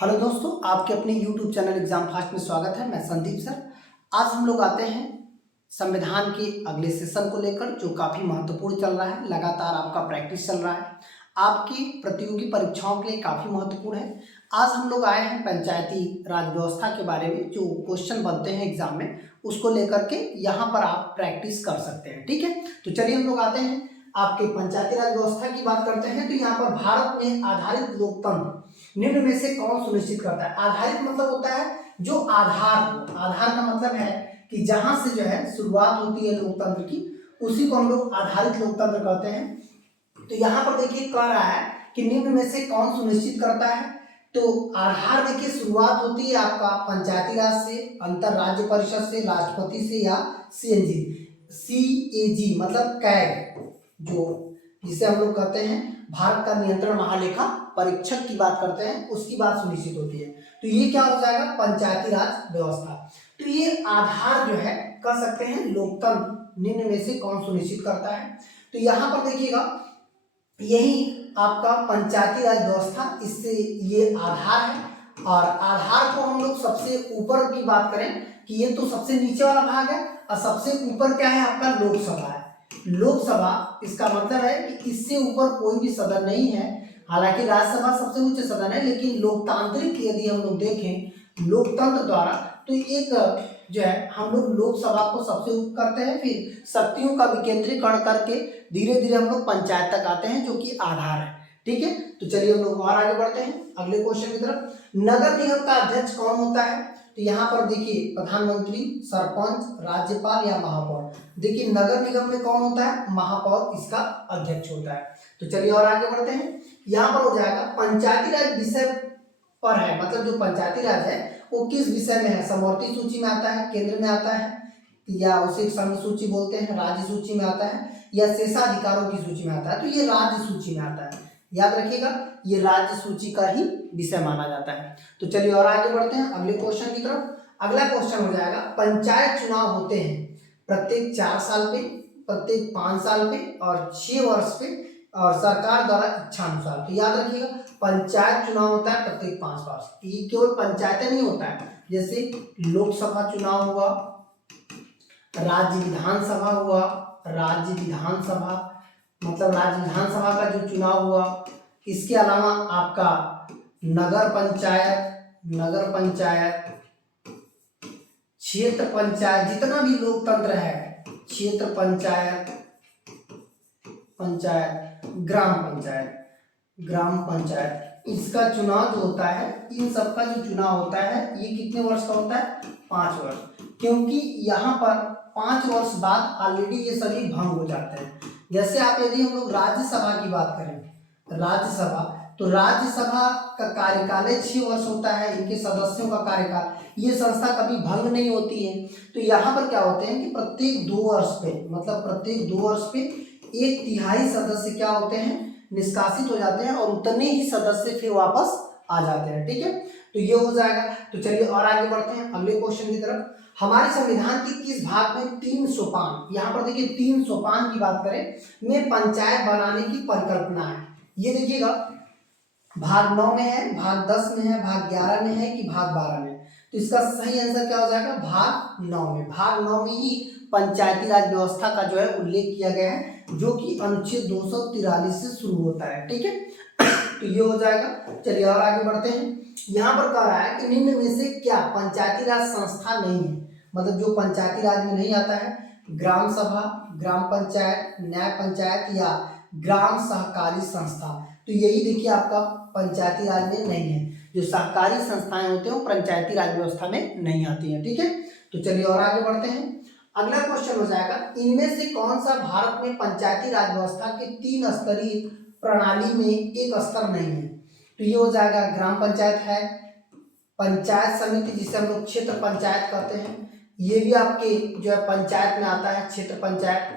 Hello दोस्तों, आपके अपने YouTube चैनल एग्जाम फास्ट में स्वागत है। मैं संदीप सर। आज हम लोग आते हैं संविधान के अगले सेशन को लेकर, जो काफ़ी महत्वपूर्ण चल रहा है। लगातार आपका प्रैक्टिस चल रहा है, आपकी प्रतियोगी परीक्षाओं के लिए काफ़ी महत्वपूर्ण है। आज हम लोग आए हैं पंचायती राज व्यवस्था के बारे में, जो क्वेश्चन बनते हैं एग्जाम में, उसको लेकर के यहाँ पर आप प्रैक्टिस कर सकते हैं। ठीक है, तो चलिए हम लोग आते हैं आपके पंचायती राज व्यवस्था की बात करते हैं। तो यहाँ पर भारत में आधारित लोकतंत्र निम्न में से कौन सुनिश्चित करता है। आधारित मतलब होता है जो आधार हो। आधार का मतलब है कि जहां से जो है शुरुआत होती है लोकतंत्र की, उसी को हम लोग आधारित लोकतंत्र कहते हैं। तो यहाँ पर देखिए कह रहा है कि निम्न में से कौन सुनिश्चित करता है। तो आधार देखिए शुरुआत होती है आपका पंचायती राज से, अंतर राज्य परिषद से, राष्ट्रपति से या CAG मतलब कैग, जो जिसे हम लोग कहते हैं भारत का नियंत्रण महालेखा परीक्षक की बात करते हैं, उसकी बात सुनिश्चित होती है। तो ये क्या हो जाएगा, पंचायती राज व्यवस्था। तो ये आधार जो है कह सकते हैं लोकतंत्र निम्न में से कौन सुनिश्चित करता है। तो यहाँ पर देखिएगा यही आपका पंचायती राज व्यवस्था, इससे ये आधार है। और आधार को हम लोग सबसे ऊपर की बात करें कि ये तो सबसे नीचे वाला भाग है, और सबसे ऊपर क्या है आपका लोकसभा है। लोकसभा इसका मतलब है कि इससे ऊपर कोई भी सदन नहीं है। हालांकि राज्यसभा सबसे उच्च सदन है, लेकिन लोकतांत्रिक यदि हम लोग देखें लोकतंत्र द्वारा, तो एक जो है हम लोग लोकसभा को सबसे ऊपर करते हैं, फिर शक्तियों का विकेंद्रीकरण करके धीरे धीरे हम लोग पंचायत तक आते हैं, जो कि आधार है। ठीक है, तो चलिए हम लोग और आगे बढ़ते हैं अगले क्वेश्चन की तरफ। नगर निगम का अध्यक्ष कौन होता है। तो यहाँ पर देखिए प्रधानमंत्री, सरपंच, राज्यपाल या महापौर। देखिए नगर निगम में कौन होता है, महापौर इसका अध्यक्ष होता है। तो चलिए और आगे बढ़ते हैं। यहाँ पर हो जाएगा पंचायती राज विषय पर है, मतलब जो पंचायती राज है वो किस विषय में है। समवर्ती सूची में आता है, केंद्र में आता है, या उसे संघ सूची बोलते हैं, राज्य सूची में आता है, या शेषाधिकारों की सूची में आता है। तो ये राज्य सूची में आता है, याद रखिएगा ये राज्य सूची का ही विषय माना जाता है। तो चलिए और आगे बढ़ते हैं अगले क्वेश्चन की तरफ। अगला क्वेश्चन हो जाएगा, पंचायत चुनाव होते हैं प्रत्येक 4 साल पे, प्रत्येक 5 साल पे और 6 वर्ष पे, और सरकार द्वारा इच्छा अनुसार। तो याद रखिएगा पंचायत चुनाव होता है प्रत्येक 5 वर्ष। ये केवल पंचायतें नहीं होता है, जैसे लोकसभा चुनाव हुआ, राज्य विधानसभा हुआ, राज्य विधानसभा मतलब राज्य विधानसभा का जो चुनाव हुआ, इसके अलावा आपका नगर पंचायत, क्षेत्र पंचायत, जितना भी लोकतंत्र है, क्षेत्र पंचायत, ग्राम पंचायत, इसका चुनाव जो होता है, इन सबका जो चुनाव होता है ये कितने वर्ष का होता है, 5 वर्ष। क्योंकि यहाँ पर 5 वर्ष बाद ऑलरेडी ये सभी भंग हो जाते हैं। जैसे आप यदि हम लोग राज्यसभा की बात करें, राज्यसभा, तो राज्यसभा का कार्यकाल 6 वर्ष होता है, इनके सदस्यों का कार्यकाल, ये संस्था कभी भंग नहीं होती है। तो यहाँ पर क्या होते हैं कि प्रत्येक 2 वर्ष पे, मतलब प्रत्येक 2 वर्ष पे 1/3 सदस्य क्या होते हैं, निष्कासित हो जाते हैं, और उतने ही सदस्य फिर वापस आ जाते हैं। ठीक है, तो ये हो जाएगा। तो चलिए और आगे बढ़ते हैं अगले क्वेश्चन की तरफ। हमारे संविधान के किस भाग में 3 सोपान, यहाँ पर देखिए 3 सोपान की बात करें में पंचायत बनाने की परिकल्पना है। ये देखिएगा भाग 9 में है, भाग 10 में है, भाग 11 में है कि भाग 12 में। तो इसका सही आंसर क्या हो जाएगा, भाग 9 में। भाग 9 में ही पंचायती राज व्यवस्था का जो है उल्लेख किया गया है, जो कि अनुच्छेद 243 से शुरू होता है। ठीक है, तो ये हो जाएगा। चलिए और आगे बढ़ते हैं। यहाँ पर कह रहा है कि निम्न में से क्या पंचायती राज संस्था नहीं है, मतलब जो पंचायती राज में नहीं आता है, ग्राम सभा, ग्राम पंचायत, न्याय पंचायत या ग्राम सहकारी संस्था। तो यही देखिए आपका पंचायती राज में नहीं है। जो सहकारी संस्थाएं होते हैं वो पंचायती राज व्यवस्था में नहीं आती हैं। ठीक है, तो चलिए और आगे बढ़ते हैं। अगला क्वेश्चन हो जाएगा, इनमें से कौन सा भारत में पंचायती राज व्यवस्था के 3 स्तरीय प्रणाली में एक स्तर नहीं है। तो ये हो जाएगा ग्राम पंचायत है, पंचायत समिति जिसे हम लोग क्षेत्र पंचायत कहते हैं, ये भी आपके जो है पंचायत में आता है, क्षेत्र पंचायत,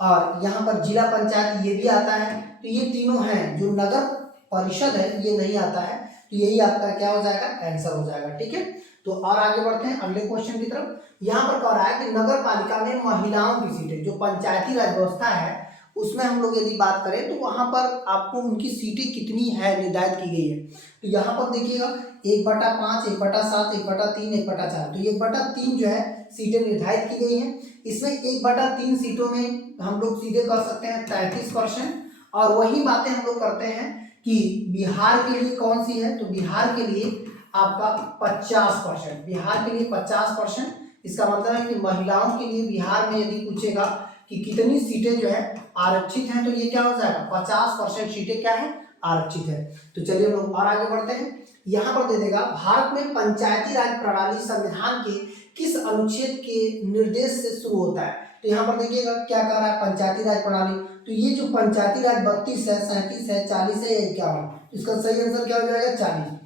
और यहाँ पर जिला पंचायत ये भी आता है। तो ये तीनों हैं। जो नगर परिषद है ये नहीं आता है। तो यही आपका क्या हो जाएगा, आंसर हो जाएगा। ठीक है, तो और आगे बढ़ते हैं अगले क्वेश्चन की तरफ। यहाँ पर कह रहा है कि नगर पालिका में महिलाओं की सीटें, जो पंचायती राज व्यवस्था है उसमें हम लोग यदि बात करें तो वहाँ पर आपको उनकी सीटें कितनी है निर्धारित की गई है। तो यहाँ पर देखिएगा 1/5, 1/7, 1/3, 1/4, तो 1/3 जो है सीटें निर्धारित की गई हैं। इसमें 1/3 सीटों में हम लोग सीधे कर सकते हैं 33%। और वही बातें हम लोग करते हैं कि बिहार के लिए कौन सी है, तो बिहार के लिए आपका 50%, बिहार के लिए 50%। इसका मतलब है कि महिलाओं के लिए बिहार में यदि पूछेगा कि कितनी सीटें जो है आरक्षित हैं, तो ये क्या हो जाएगा 50% सीटें क्या है आरक्षित है। तो चलिए हम लोग और आगे बढ़ते हैं। यहाँ पर दे देगा भारत में पंचायती राज प्रणाली संविधान के किस अनुच्छेद के निर्देश से शुरू होता है। तो यहाँ पर देखिएगा क्या कह रहा है पंचायती राज प्रणाली, तो ये जो पंचायती राज 32 है, 37 है, 40 है या 51, इसका सही आंसर क्या हो जाएगा 40।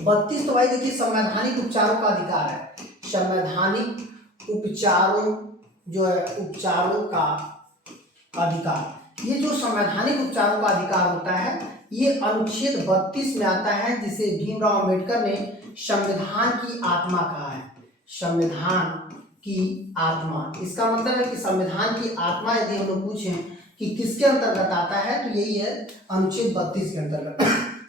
32 तो भाई देखिए संवैधानिक उपचारों का अधिकार है, संवैधानिक उपचारों जो है उपचारों का अधिकार, ये जो संवैधानिक उपचारों का अधिकार होता है ये अनुच्छेद 32 में आता है, जिसे भीमराव अंबेडकर ने संविधान की आत्मा कहा है, संविधान की आत्मा। इसका मतलब है कि संविधान की आत्मा यदि हम लोग पूछें कि किसके अंतर्गत आता है तो यही है अनुच्छेद 32 के अंतर्गत।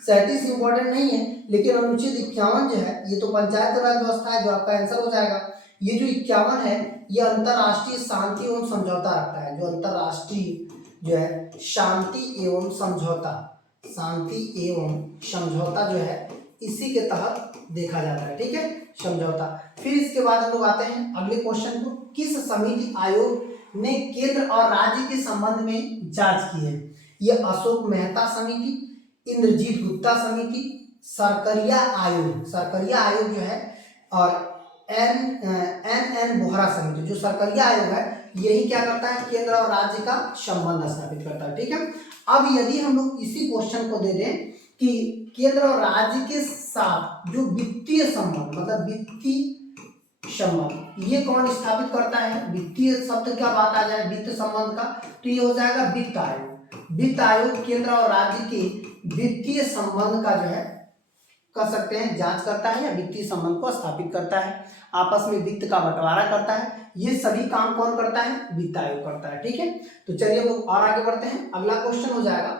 37 इंपॉर्टेंट नहीं है, लेकिन अनुच्छेद 51 जो है ये तो पंचायत राज व्यवस्था है, जो आपका आंसर हो जाएगा। ये जो 51 है ये अंतरराष्ट्रीय शांति एवं समझौता रखता है, जो अंतरराष्ट्रीय जो है शांति एवं समझौता, शांति एवं समझौता जो है इसी के तहत देखा जाता है, ठीक है, समझौता। फिर इसके बाद हम लोग आते हैं अगले क्वेश्चन को, किस समिति आयोग ने केंद्र और राज्य के संबंध में जांच की है। ये अशोक मेहता समिति, इंद्रजीत गुप्ता समिति, सरकरिया आयोग, सरकरिया आयोग जो है, और एन बोहरा समिति। जो सरकरिया आयोग है यही क्या करता है केंद्र और राज्य का संबंध स्थापित करता है, ठीक है। अब यदि हम लोग इसी क्वेश्चन को दे दें कि केंद्र और राज्य के साथ जो वित्तीय संबंध, मतलब वित्तीय संबंध ये कौन स्थापित करता है, वित्तीय शब्द क्या बात आ जाए वित्त संबंध का, तो ये हो जाएगा वित्त आयोग। वित्त आयोग केंद्र और राज्य के वित्तीय संबंध का जो है कर सकते हैं जांच करता है या वित्तीय संबंध को स्थापित करता है, आपस में वित्त का बंटवारा करता है, ये सभी काम कौन करता है वित्त आयोग करता है, ठीक है। तो चलिए हम लोग और आगे बढ़ते हैं। अगला क्वेश्चन हो जाएगा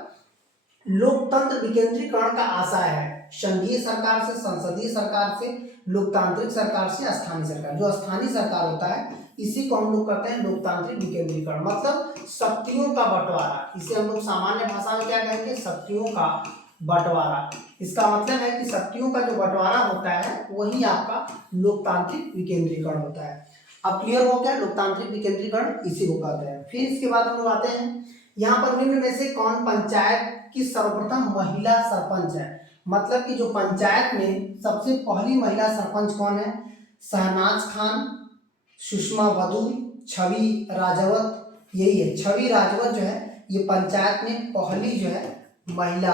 लोकतंत्र विकेंद्रीकरण का आशय है, संघीय सरकार से, संसदीय सरकार से, लोकतांत्रिक सरकार से, स्थानीय सरकार। जो स्थानीय सरकार होता है इसी को हम लोग करते हैं लोकतांत्रिक विकेंद्रीकरण, मतलब शक्तियों का बंटवारा। इसे हम लोग सामान्य भाषा में क्या कहेंगे शक्तियों का बंटवारा। इसका मतलब है कि शक्तियों का जो बंटवारा होता है वही आपका लोकतांत्रिक विकेंद्रीकरण होता है। अब क्लियर हो गया लोकतांत्रिक विकेंद्रीकरण इसी को कहते हैं। फिर इसके बाद हम लोग आते हैं यहाँ पर निम्न में से कौन पंचायत की सर्वप्रथम महिला सरपंच है, मतलब कि जो पंचायत में सबसे पहली महिला सरपंच कौन है, शहनाज खान, सुषमा बदुल, छवि राजवत, यही है छवि राजवत जो है ये पंचायत में पहली जो है महिला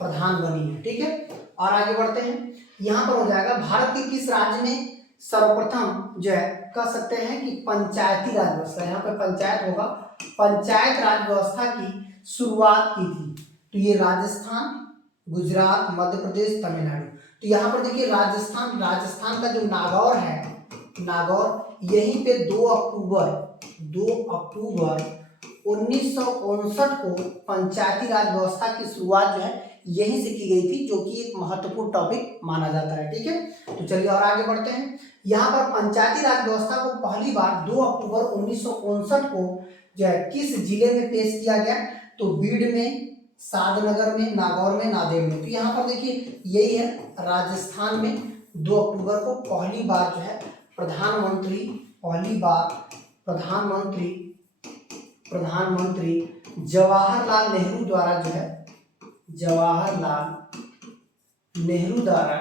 प्रधान बनी है, ठीक है। और आगे बढ़ते हैं, यहाँ पर हो जाएगा भारत के किस राज्य में सर्वप्रथम जो है कह सकते हैं कि पंचायती राज व्यवस्था, यहाँ पे पंचायत होगा, पंचायत राज व्यवस्था की शुरुआत की थी। तो ये राजस्थान, गुजरात, मध्य प्रदेश, तमिलनाडु। तो यहाँ पर देखिए राजस्थान, राजस्थान का जो नागौर है, नागौर यहीं पे 2 अक्टूबर 1959 को पंचायती राज व्यवस्था की शुरुआत जो है यहीं से की गई थी, जो कि एक महत्वपूर्ण टॉपिक माना जाता है, ठीक है। तो चलिए और आगे बढ़ते हैं। यहाँ पर पंचायती राज व्यवस्था को पहली बार 2 अक्टूबर 1959 को जो है किस जिले में पेश किया गया, तो बीड में, शादनगर में, नागौर में, नांदेड़ में। तो यहाँ पर देखिए यही है राजस्थान में 2 अक्टूबर को पहली बार जो है प्रधानमंत्री जवाहरलाल नेहरू द्वारा जो है जवाहरलाल नेहरू द्वारा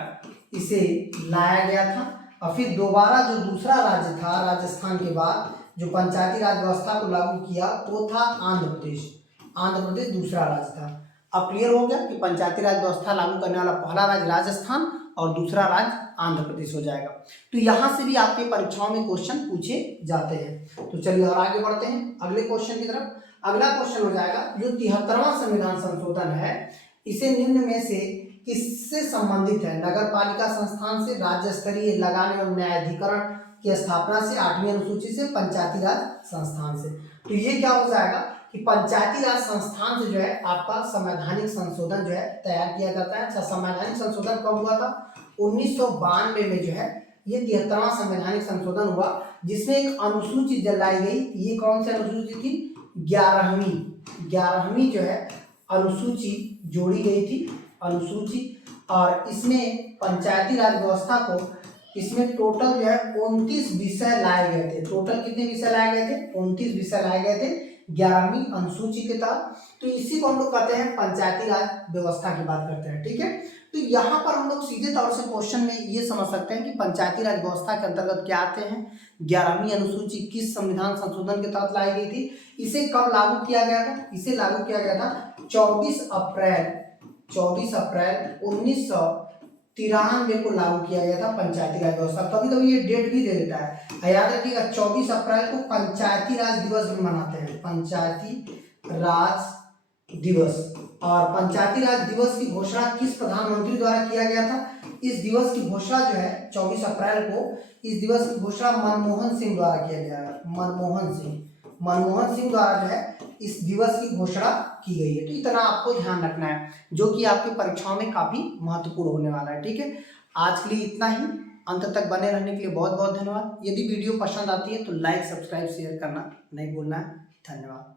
इसे लाया गया था। और फिर दोबारा जो दूसरा राज्य था राजस्थान के बाद जो पंचायती राज व्यवस्था को लागू किया वो था आंध्र प्रदेश दूसरा राज्य था। अब क्लियर हो गया कि पंचायती राज व्यवस्था लागू करने वाला पहला राज्य राजस्थान और दूसरा राज्य आंध्र प्रदेश हो जाएगा। तो यहाँ से भी आपके परीक्षाओं में क्वेश्चन पूछे जाते हैं। तो चलिए और आगे बढ़ते हैं अगले क्वेश्चन की तरफ। अगला क्वेश्चन हो जाएगा जो 73वां संविधान संशोधन है इसे निम्न में से किससे संबंधित है, नगर पालिका संस्थान से, राज्य स्तरीय लगान एवं न्यायाधिकरण की स्थापना से, 8वीं अनुसूची से, पंचायती राज संस्थान से। तो ये क्या हो जाएगा कि कि पंचायती राज संस्थान से जो है आपका संवैधानिक संशोधन जो है तैयार किया जाता है। अच्छा, संवैधानिक संशोधन कब हुआ था? 1992 में जो है ये 73वां संवैधानिक संशोधन हुआ, जिसमें एक अनुसूची जलाई गई। ये कौन सी अनुसूची थी? 11वीं जो है अनुसूची जोड़ी गई थी, अनुसूची। और इसमें पंचायती राज व्यवस्था को, इसमें टोटल जो है 29 विषय लाए गए थे। टोटल कितने विषय लाए गए थे? 29 विषय लाए गए थे 11वीं अनुसूची के तहत। तो इसी को हम लोग कहते हैं पंचायती राज व्यवस्था की बात करते हैं, ठीक है। तो यहाँ पर हम लोग सीधे तौर से क्वेश्चन में ये समझ सकते हैं कि पंचायती राज व्यवस्था के अंतर्गत क्या आते हैं। 11वीं अनुसूची किस संविधान संशोधन के तहत लाई गई थी? इसे कब लागू किया गया था? इसे लागू किया गया था 24 अप्रैल 1993 को लागू किया गया था पंचायती राज व्यवस्था। कभी कभी ये डेट भी दे देता है, याद रखिएगा 24 अप्रैल को पंचायती राज दिवस भी मनाते हैं, पंचायती राज दिवस। और पंचायती राज दिवस की घोषणा किस प्रधानमंत्री द्वारा किया गया था? इस दिवस की घोषणा जो है 24 अप्रैल को, इस दिवस की घोषणा मनमोहन सिंह द्वारा किया गया है। मनमोहन सिंह द्वारा जो है इस दिवस की घोषणा की गई है। तो इतना आपको ध्यान रखना है, जो कि आपकी परीक्षाओं में काफी महत्वपूर्ण होने वाला है, ठीक है। आज के लिए इतना ही। अंत तक बने रहने के लिए बहुत बहुत धन्यवाद। यदि वीडियो पसंद आती है तो लाइक, सब्सक्राइब, शेयर करना नहीं भूलना है। धन्यवाद।